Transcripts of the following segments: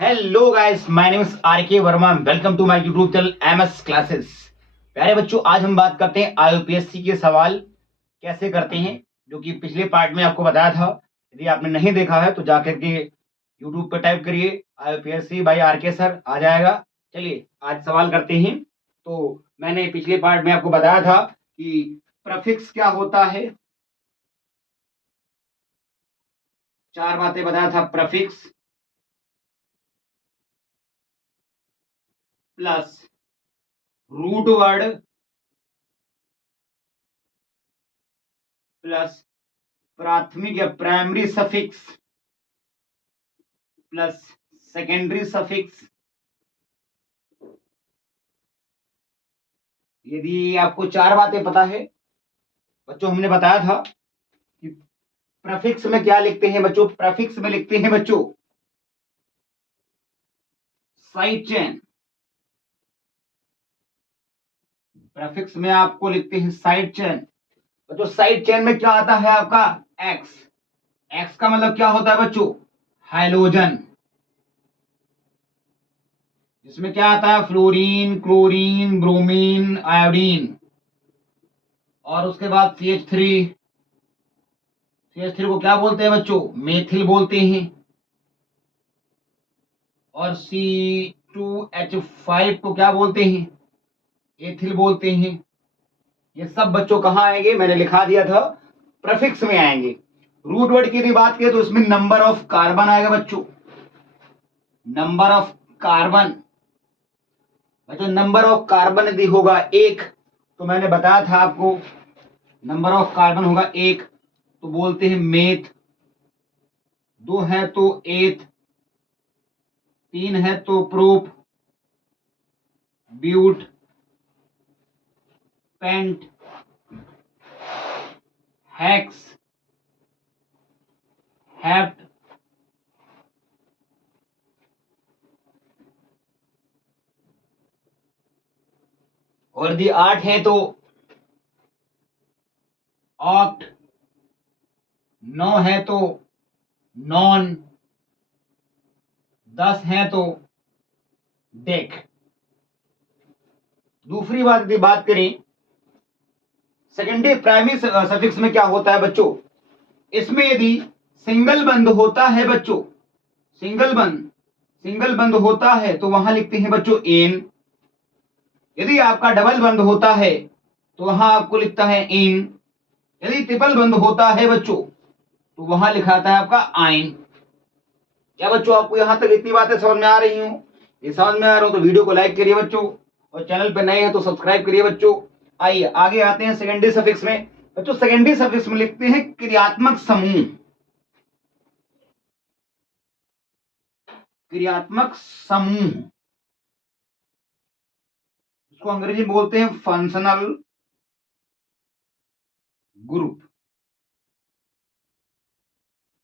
Hello guys, my name is R K Verma. Welcome to my YouTube channel MS classes. प्यारे बच्चों, आज हम बात करते हैं आईयूपीएससी के सवाल कैसे करते हैं, जो कि पिछले पार्ट में आपको बताया था। यदि आपने नहीं देखा है तो जाकर के यूट्यूब पर टाइप करिए आईयूपीएससी बाय आर के सर, आ जाएगा। चलिए आज सवाल करते हैं। तो मैंने पिछले पार्ट में आपको बताया था कि प्रीफिक्स क्या होता है। चार बातें बताया था। Prefix plus root word plus प्राथमिक या primary suffix plus secondary suffix. यदि आपको चार बातें पता है बच्चों, हमने बताया था कि प्रीफिक्स में क्या लिखते हैं बच्चों। प्रीफिक्स में लिखते हैं बच्चों साइड चेन। प्रीफिक्स में आपको लिखते हैं साइड चेन। बच्चों साइड चेन में क्या आता है आपका एक्स। एक्स का मतलब क्या होता है बच्चों, हाइड्रोजन। जिसमें क्या आता है फ्लोरीन, क्लोरीन, ब्रोमीन, आयोडीन। और उसके बाद CH3। CH3 को क्या बोलते हैं बच्चों, मेथिल बोलते हैं। और C2H5 को क्या बोलते हैं, एथिल बोलते हैं। ये सब बच्चों कहाँ आएंगे, मैंने लिखा दिया था, प्रीफिक्स में आएंगे। रूट वर्ड की यदि बात करें तो उसमें नंबर ऑफ कार्बन आएगा बच्चों। नंबर ऑफ कार्बन बच्चों, नंबर ऑफ कार्बन यदि होगा एक, तो मैंने बताया था आपको, नंबर ऑफ कार्बन होगा एक तो बोलते हैं मेथ। दो है तो एथ। तीन है तो prop, but, pent, hex, hept, और यदि आठ है तो ऑक्ट। नौ है तो नॉन। 10 है तो डेक। दूसरी बात यदि बात करें सेकेंडरी प्राइमरी सफिक्स में क्या होता है बच्चों, इसमें यदि सिंगल बंद होता है बच्चों, सिंगल बंद होता है तो वहां लिखते हैं बच्चों एन। यदि आपका डबल बंद होता है तो वहां आपको लिखता है इन। यदि ट्रिपल बंद होता है बच्चों तो वहां लिखाता है आपका आइन। क्या बच्चों आपको यहां तक इतनी बातें समझ में आ रही हूं? ये समझ में आ रहा हो तो वीडियो को लाइक करिए बच्चों, और चैनल पर नए हैं तो सब्सक्राइब करिए बच्चों। आइए आगे आते हैं सेकेंडरी सफिक्स में। बच्चों सेकेंडरी सफिक्स में लिखते हैं क्रियात्मक समूह। क्रियात्मक समूह, इसको अंग्रेजी में बोलते हैं फंक्शनल ग्रुप।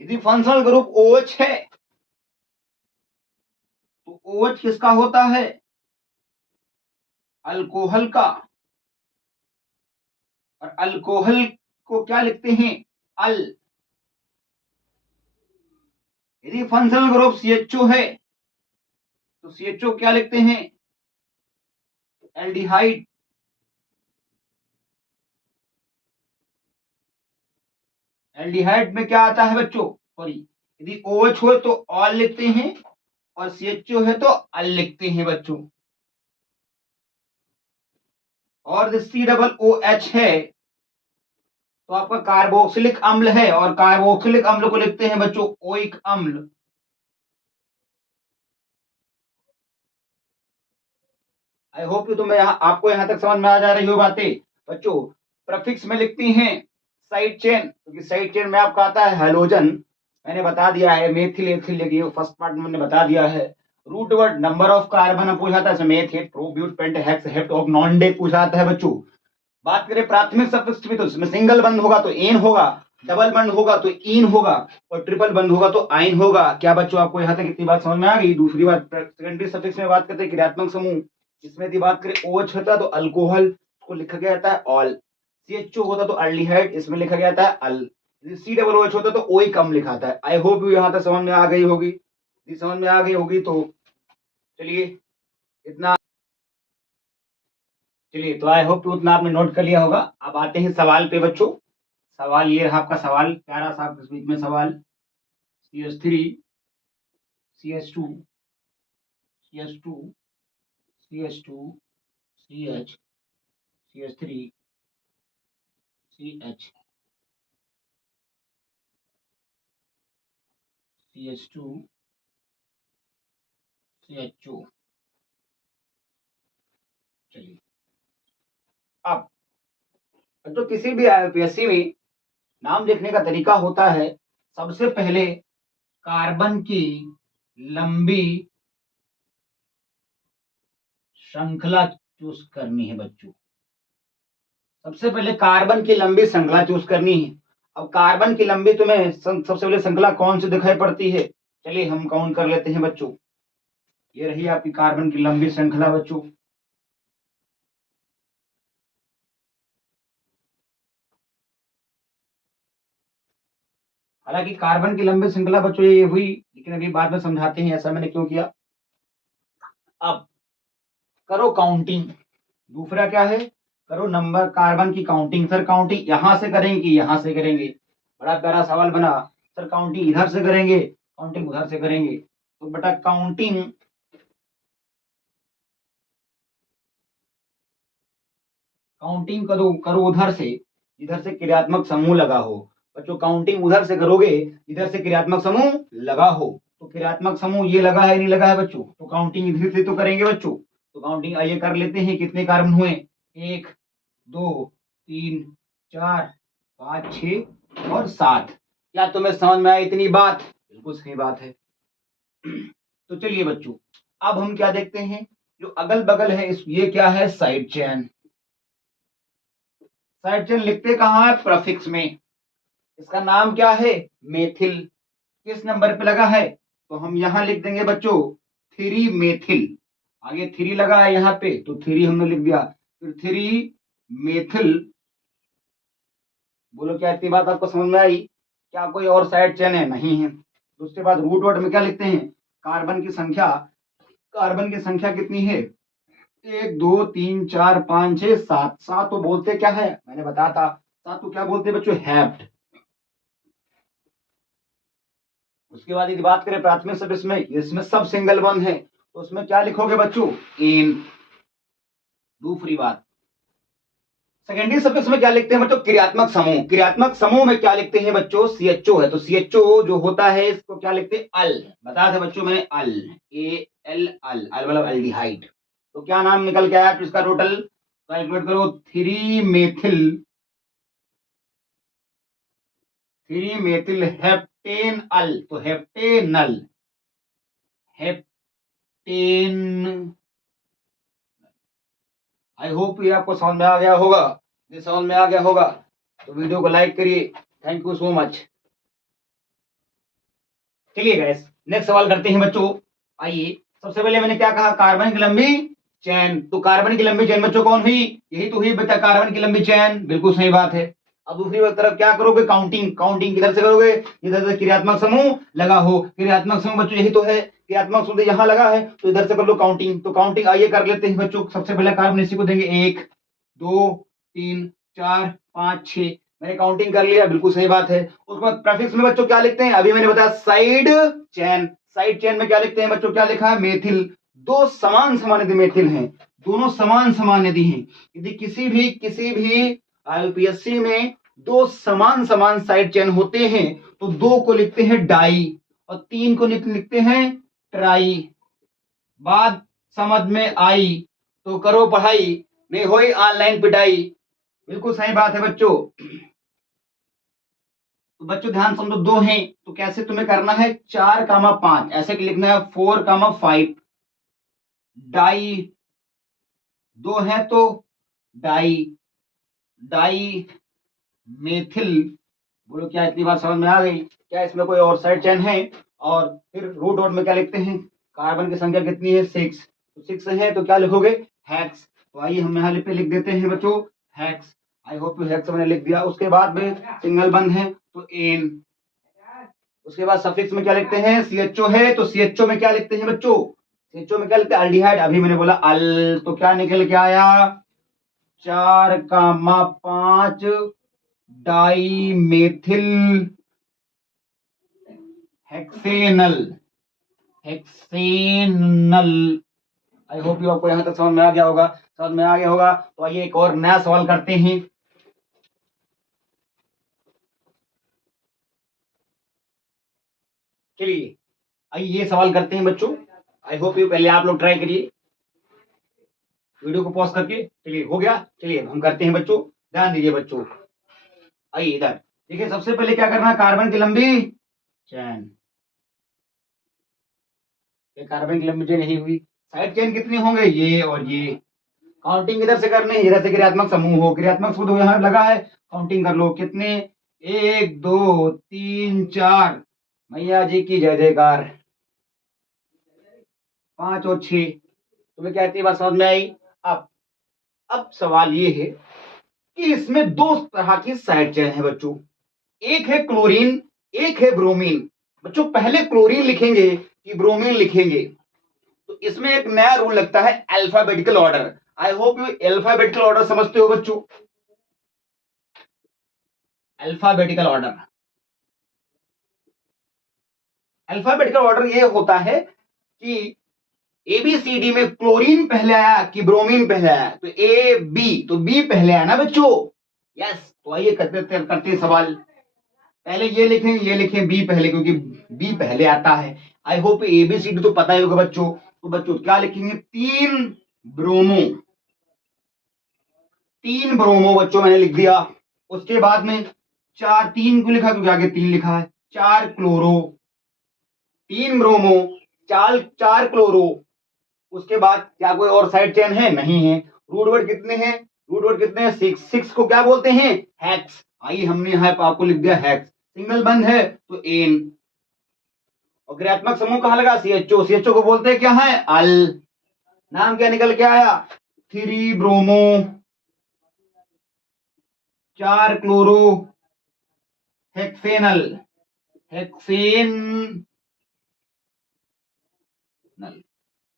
यदि फंक्शनल ग्रुप OH है तो OH किसका होता है, अल्कोहल का। और अल्कोहल को क्या लिखते हैं, अल। यदि फंक्शनल ग्रुप CHO है तो CHO क्या लिखते हैं, एल्डिहाइड। एल्डिहाइड में क्या आता है बच्चों, सॉरी, यदि OH हो तो ऑल लिखते हैं, और CHO है तो अल लिखते हैं बच्चों। और COOH है तो आपका कार्बोक्सिलिक अम्ल है, और कार्बोक्सिलिक अम्ल को लिखते हैं बच्चों ओइक अम्ल। आई होप कि तुम्हें आपको यहां तक समझ में आ जा रही हो बातें बच्चों। प्रीफिक्स में लिखती हैं साइड चेन, क्योंकि साइड चेन में आपका आता है हैलोजन, मैंने बता दिया है। मेथिल एथिल लिखिए, फर्स्ट पार्ट में मैंने बता दिया है। Root word number of carbon पूछा था, meth eth pro but pent hex hept of non dec पूछा था बच्चों। बात करें प्राथमिक सफिक्स में तो इसमें सिंगल बंद होगा तो एन होगा, डबल बंद होगा तो इन होगा, और ट्रिपल बंद होगा तो आइन होगा। क्या बच्चों आपको यहां तक इतनी बात समझ में आ गई? दूसरी बात, सेकेंडरी सफिक्स में बात करते हैं क्रियात्मक समूह। इसमें यदि बात करें OH होता है तो अल्कोहल को लिखा गया जाता है ऑल। CHO होता तो अल्डिहाइड, इसमें लिखा गया था अल। COOH होता तो ओई कम लिखा था। आई होप यू यहां तक समझ में आ गई होगी। यदि समझ में आ गई होगी तो चलिए इतना, चलिए तो आई होप कि उतना आपने नोट कर लिया होगा। अब आते हैं सवाल पे बच्चों। सवाल ये रहा आपका सवाल, प्यारा सा इस बीच में सवाल। CH3 CH2 CH2 CH2 CH CH3 CH CH2 CHO। चलिए अब तो किसी भी IUPAC में नाम लिखने का तरीका होता है, सबसे पहले कार्बन की लंबी श्रृंखला चूज करनी है बच्चों। सबसे पहले कार्बन की लंबी श्रृंखला चूज करनी है। अब कार्बन की लंबी तुम्हें सबसे पहले श्रृंखला कौन सी दिखाई पड़ती है, चलिए हम काउंट कर लेते हैं बच्चों। ये रही आपकी कार्बन की लंबी श्रृंखला बच्चों। हालांकि कार्बन की लंबी श्रृंखला बच्चों ये हुई, लेकिन अभी बाद में समझाते हैं ऐसा मैंने क्यों किया। अब करो काउंटिंग। दूसरा क्या है, करो नंबर कार्बन की काउंटिंग। सर काउंटिंग यहां से करेंगे कि यहां से करेंगे, बड़ा प्यारा सवाल बना। सर काउंटिंग इधर से करेंगे, काउंटिंग उधर से करेंगे। तो बेटा काउंटिंग करो करो उधर से, इधर से क्रियात्मक समूह लगा हो। बच्चों काउंटिंग उधर से करोगे इधर से क्रियात्मक समूह लगा हो। तो क्रियात्मक समूह ये लगा है नहीं लगा है बच्चों, तो काउंटिंग इधर से तो करेंगे बच्चों। तो काउंटिंग आइए कर लेते हैं, कितने कार्बन हुए, 1 2 3 4 5 6 और 7। क्या तुम्हें समझ में आई इतनी बात? बिल्कुल सही बात है। तो चलिए बच्चों अब हम क्या देखते हैं, जो अगल बगल है इस ये क्या है, साइड चेन। साइड चेन लिखते कहाँ है, प्रफिक्स में। इसका नाम क्या है, मेथिल। किस नंबर पे लगा है, तो हम यहां लिख देंगे बच्चों 3 मेथिल। आगे 3 लगा है यहाँ पे तो 3 हमने लिख दिया, फिर 3 मेथिल। बोलो क्या इतनी बात आपको समझ में आई? क्या कोई और साइड चेन है? नहीं है। उसके बाद रूट वर्ड में क्या लिखते हैं, कार्बन की संख्या। कार्बन की संख्या कितनी है, 1 2 3 4 5 6 7। 7 तो बोलते क्या है, मैंने बताया था 7 को क्या बोलते हैं बच्चों, हैप्ट। उसके बाद यदि बात करें प्राथमिक सदस्य में, इसमें सब सिंगल वन है तो उसमें क्या लिखोगे बच्चों, इन। दूसरी बात सेकेंडरी सफिक्स में क्या लिखते हैं बच्चों, क्रियात्मक समूह। क्रियात्मक समूह में क्या लिखते हैं बच्चों, CHO है तो CHO जो होता है इसको क्या लिखते हैं, अल। बताया था बच्चों मैंने, अल, AL अल मतलब एल्डिहाइड। तो क्या नाम निकल के आया, तो इसका टोटल कैलकुलेट करो, 3 मेथिल हेप्टेन अल, तो हेप्टेनल, हेप्टेन। आई होप ये आपको समझ में आ गया होगा। यदि समझ में आ गया होगा तो वीडियो को लाइक करिए। Thank you so much. चलिए गैस नेक्स्ट सवाल करते हैं बच्चों। आइए सबसे पहले मैंने क्या कहा, कार्बन की लंबी चैन। तो कार्बन की लंबी चैन बच्चों कौन हुई, यही तो हुई बता कार्बन की लंबी चैन, बिल्कुल सही बात है। अब दूसरी तरफ क्या करोगे, काउंटिंग। काउंटिंग किधर से करोगे, इधर से क्रियात्मक समूह लगा हो। क्रियात्मक समूह बच्चों यही तो है, क्रियात्मक समूह यहाँ लगा है तो इधर से कर लो काउंटिंग। तो काउंटिंग आइए कर लेते हैं बच्चों। सबसे पहले कार्बन इसी को देंगे, 1 2 3 4 5 6। मैंने काउंटिंग कर लिया, बिल्कुल सही बात है। उसके बाद प्रेफिक्स में बच्चों क्या लिखते हैं, अभी मैंने बताया साइड चैन। साइड चैन में क्या लिखते हैं बच्चों, क्या लिखा है, मेथिल। दो समान समान यदि मेथिल हैं, दोनों समान समान यदि हैं, यदि किसी भी IUPAC में दो समान समान साइड चैन होते हैं तो 2 को लिखते हैं डाई और 3 को लिखते हैं ट्राई। बात समझ में आई तो करो पढ़ाई, नहीं होई ऑनलाइन पिटाई। बिल्कुल सही बात है बच्चों। तो बच्चों ध्यान समझो, 2 हैं तो कैसे तुम्हें करना है, 4 5 ऐसे लिखना है, 4 5 डाई। 2 है तो डाई, डाई मेथिल। बोलो क्या इतनी बात समझ में आ गई? क्या इसमें कोई और साइड चेन है? और फिर रूट वर्ड में क्या लिखते हैं, कार्बन की संख्या कितनी है, 6। तो 6 है तो क्या लिखोगे, हेक्स। तो आइए हम यहाँ पे लिख देते हैं बच्चों, हेक्स। आई होप हेक्स मैंने लिख दिया। उसके बाद में सिंगल बंद है तो एन। उसके बाद सफिक्स में क्या लिखते हैं, CHO है तो CHO में क्या लिखते हैं बच्चों, CHO में क्या लिखते हैं, अल्डिहाइड। अभी मैंने बोला अल, तो क्या निकल के आया, 4,5 di methyl hexanal, hexanal. I hope you आपको यहां तक समझ में आ गया होगा, समझ में आ गया होगा। तो आइए एक और नया सवाल करते हैं। चलिए आइए ये सवाल करते हैं बच्चों। आई होप यू, पहले आप लोग ट्राई करिए वीडियो को पॉज करके। चलिए हो गया, चलिए हम करते हैं बच्चों, ध्यान दीजिए बच्चों। आइए इधर देखिए, सबसे पहले क्या करना है, कार्बन की लंबी चेन। ये कार्बन की लंबी चेन नहीं हुई, साइड चेन कितने होंगे, ये और ये। काउंटिंग इधर से करनी है, इधर से क्रियात्मक समूह हो, क्रियात्मक समूह यहाँ लगा है, काउंटिंग कर लो कितने, 1 2 3 4, मैया जी की जय जयकार, 5 और 6। तुम्हें क्या इतनी बात समझ में आई। अब सवाल ये है कि इसमें दो तरह की साइड चेन है बच्चों, एक है क्लोरीन, एक है ब्रोमीन। बच्चों पहले क्लोरीन लिखेंगे कि ब्रोमीन लिखेंगे, तो इसमें एक नया रूल लगता है, alphabetical order. I hope you alphabetical order समझते हो बच्चों, अल्फाबेटिकल ऑर्डर। अल्फाबेटिकल ऑर्डर ये होता है कि ABCD में क्लोरीन पहले आया कि ब्रोमीन पहले आया, तो AB, तो B पहले आया ना बच्चों। यस, तो आइए करते सवाल। पहले ये लिखें B पहले, क्योंकि B पहले आता है। आई होप ABCD तो पता ही होगा बच्चों। तो बच्चों क्या लिखेंगे, 3 ब्रोमो, 3 ब्रोमो बच्चों मैंने लिख दिया। उसके बाद में 4, 3 क्यों लिखा, क्योंकि आगे 3 लिखा है, 4 क्लोरो, 3 ब्रोमो, 4 क्लोरो। उसके बाद क्या कोई और साइड चेन है, नहीं है। रूट वर्ड कितने हैं, रूट वर्ड कितने हैं, 6 को क्या बोलते हैं, हेक्स। आइए हमने यहाँ पर आपको लिख दिया हेक्स, सिंगल बंद है तो एन। और क्रियात्मक समूह कहाँ लगा, CHO, CHO को बोलते हैं क्या है, अल। नाम क्या निकल के आया, 3 bromo, 4 chloro hexanal, hexanal,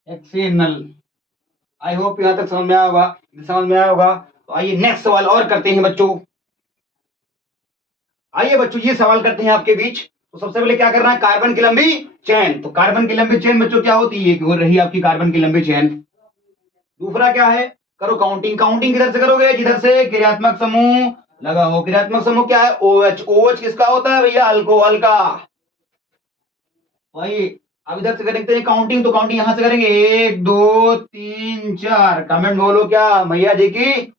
hexanal. I hope यहां तक समझ में आया होगा, समझ में आया होगा। तो आइए नेक्स्ट सवाल और करते हैं बच्चों। आइए बच्चों ये सवाल करते हैं आपके बीच। तो सबसे पहले क्या करना है, कार्बन की लंबी चेन। तो कार्बन की लंबी चेन बच्चों क्या होती है, हो रही आपकी कार्बन की लंबी चेन। दूसरा क्या है, करो काउंटिंग, काउंटिंग किधर से करोगे, जिधर से क्रियात्मक समूह लगा हो। क्रियात्मक समूह क्या है, OH, OH किसका होता है भैया, अल्कोहल का। वही अब इधर से करते हैं काउंटिंग, तो काउंटिंग यहां से करेंगे, 1 2 3 4, कमेंट बोलो क्या मैया जी की,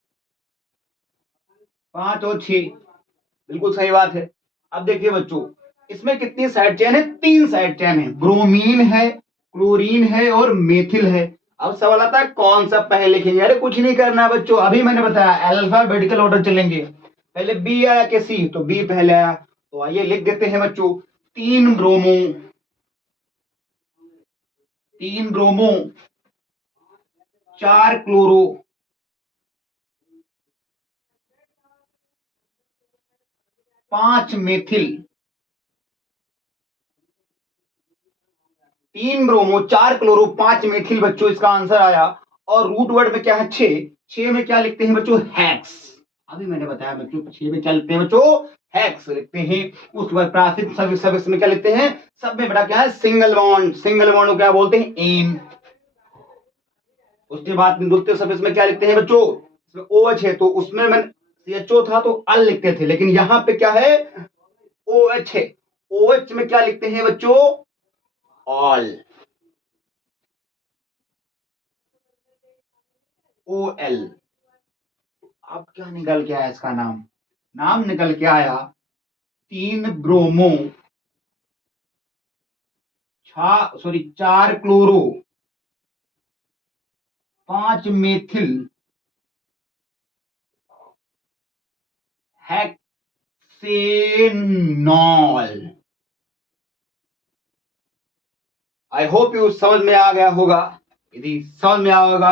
5 और 6, बिल्कुल सही बात है। अब देखिए बच्चों, इसमें कितनी साइड चेन है, 3 साइड चेन है, ब्रोमीन है, क्लोरीन है और मेथिल है। अब सवाल आता है कौन सा पहले लिखेंगे, अरे कुछ नहीं करना है बच्चों, अभी मैंने बताया अल्फाबेटिकल ऑर्डर चलेंगे। पहले बी आया कि सी, तो बी पहले आया। तो आइए लिख देते हैं बच्चों, 3 bromo, 3 bromo, 4 chloro, 5 methyl, 3 bromo, 4 chloro, 5 methyl बच्चों इसका आंसर आया। और रूट वर्ड में क्या है, 6 में क्या लिखते हैं बच्चों, हेक्स। अभी मैंने बताया बच्चों 6 में क्या लिखते हैं बच्चों, हेक्स लिखते हैं। उसके बाद प्राकृत सब में क्या लिखते हैं, सब में बड़ा क्या है, सिंगल बॉन्ड, सिंगल बॉन्ड को क्या बोलते हैं, एन। उसके बाद में द्वितीय सफिक्स में क्या लिखते हैं बच्चों, इसमें OH है तो उसमें मैं CHO था तो अल लिखते थे, लेकिन यहां पे क्या है, OH है। OH में क्या लिखते हैं बच्चों, ऑल, OL। अब क्या निकल के आया इसका नाम, नाम निकल के आया 3 bromo, 4 chloro, 5 methyl hexanol. I hope you समझ में आ गया होगा। यदि समझ में आया होगा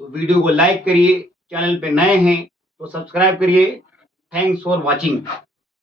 तो वीडियो को लाइक करिए, चैनल पे नए हैं तो सब्सक्राइब करिए। Thanks for watching.